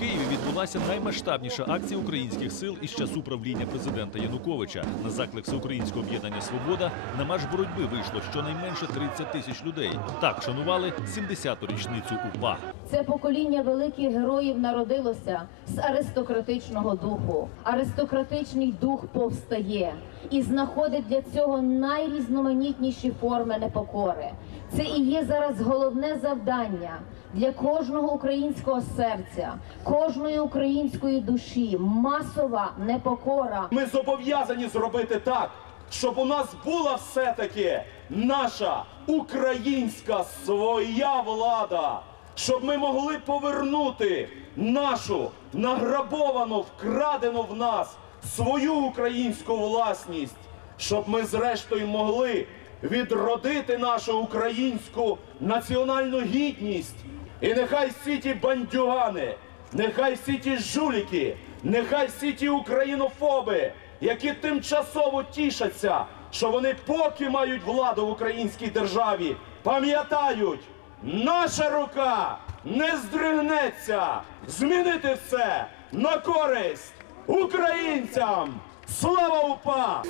Києві відбулася наймасштабніша акція українських сил із часу правління президента Януковича. На заклик Всеукраїнського об'єднання Свобода на марш боротьби вийшло щонайменше 30 тисяч людей. Так шанували 70-ту річницю УПА. Це покоління великих героїв народилося з аристократичного духу. Аристократичний дух повстає і знаходить для цього найрізноманітніші форми непокори. Це і є зараз головне завдання для кожного українського серця, кожної української душі. Масова непокора. Ми зобов'язані зробити так, щоб у нас була все-таки наша українська своя влада, щоб ми могли повернути нашу награбовану, вкрадену в нас свою українську власність, щоб ми зрештою могли відродити нашу українську національну гідність. І нехай всі ті бандюгани, нехай всі ті жуліки, нехай всі ті українофоби, які тимчасово тішаться, що вони поки мають владу в українській державі, пам'ятають, наша рука не здригнеться змінити все на користь українцям. Слава УПА!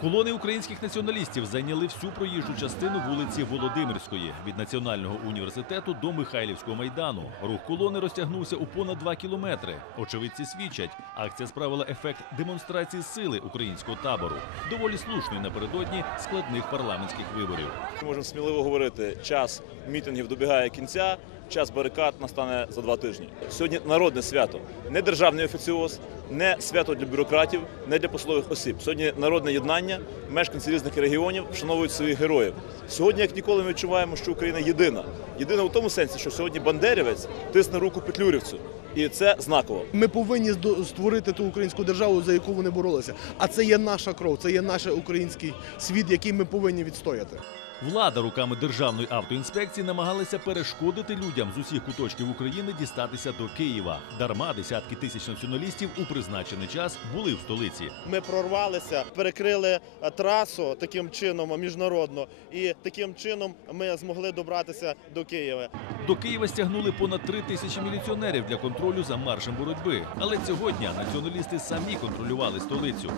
Колони українських націоналістів зайняли всю проїжджу частину вулиці Володимирської від Національного університету до Михайлівського майдану. Рух колони розтягнувся у понад два кілометри. Очевидці свідчать, акція справила ефект демонстрації сили українського табору, доволі слушної напередодні складних парламентських виборів. Можемо сміливо говорити, час мітингів добігає кінця, час барикад настане за два тижні. Сьогодні народне свято, не державний офіціоз, не свято для бюрократів, не для послових осіб. Сьогодні народне єднання, мешканці різних регіонів вшановують своїх героїв. Сьогодні, як ніколи, ми відчуваємо, що Україна єдина. Єдина в тому сенсі, що сьогодні бандерівець тисне руку петлюрівцю. І це знаково. Ми повинні створити ту українську державу, за яку вони боролися. А це є наша кров, це є наш український світ, який ми повинні відстояти. Влада руками державної автоінспекції намагалася перешкодити людям з усіх куточків України дістатися до Києва. Дарма десятки тисяч націоналістів у призначений час були в столиці. Ми прорвалися, перекрили е, трасу таким чином міжнародно, і таким чином ми змогли добратися до Києва. До Києва стягнули понад три тисячі міліціонерів для контролю за маршем боротьби. Але цього дня націоналісти самі контролювали столицю.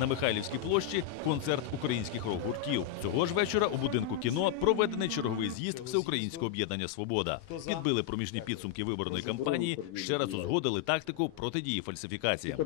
На Михайлівській площі концерт українських рок-гуртів. Цього ж вечора у будинку кіно проведений черговий з'їзд Всеукраїнського об'єднання Свобода. Підбили проміжні підсумки виборної кампанії, ще раз узгодили тактику протидії фальсифікаціям.